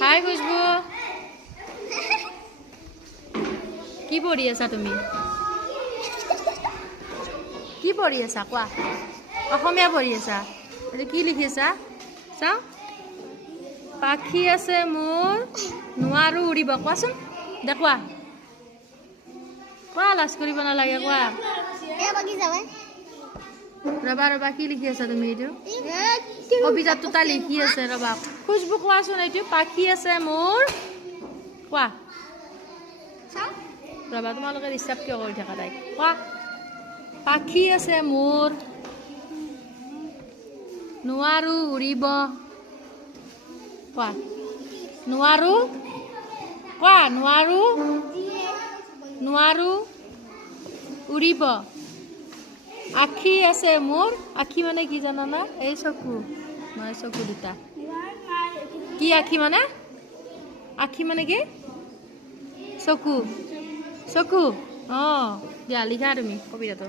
হাই খুশবু কি পঢ়ি আছা তুমি কি পঢ়ি আছা কোৱা অসমীয়া পঢ়ি আছা এইটো কি লিখি আছা চাওঁ পাখি আছে মোৰ নোৱাৰো উৰিব কোৱাচোন দে কোৱা কোৱা লাজ কৰিব নালাগে কোৱা ৰবা ৰবা কি লিখি আছা তুমি এইটো কবিতাটো তাই লিখি আছে ৰবা খুশবু কোৱাচোন এইটো পাখি আছে মোৰ কোৱা ৰবা তোমালোকে ডিষ্টাৰ্ব কিয় কৰি থাকা তাইক কোৱা পাখি আছে মোৰ নোৱাৰো উৰিব কোৱা নোৱাৰো কোৱা নোৱাৰো নোৱাৰো উৰিব আখি আছে মোৰ আখি মানে কি জানানা এই চকু মই চকু দুটা কি আখি মানে কি চকু চকু দিয়া লিখা তুমি কবিতাটো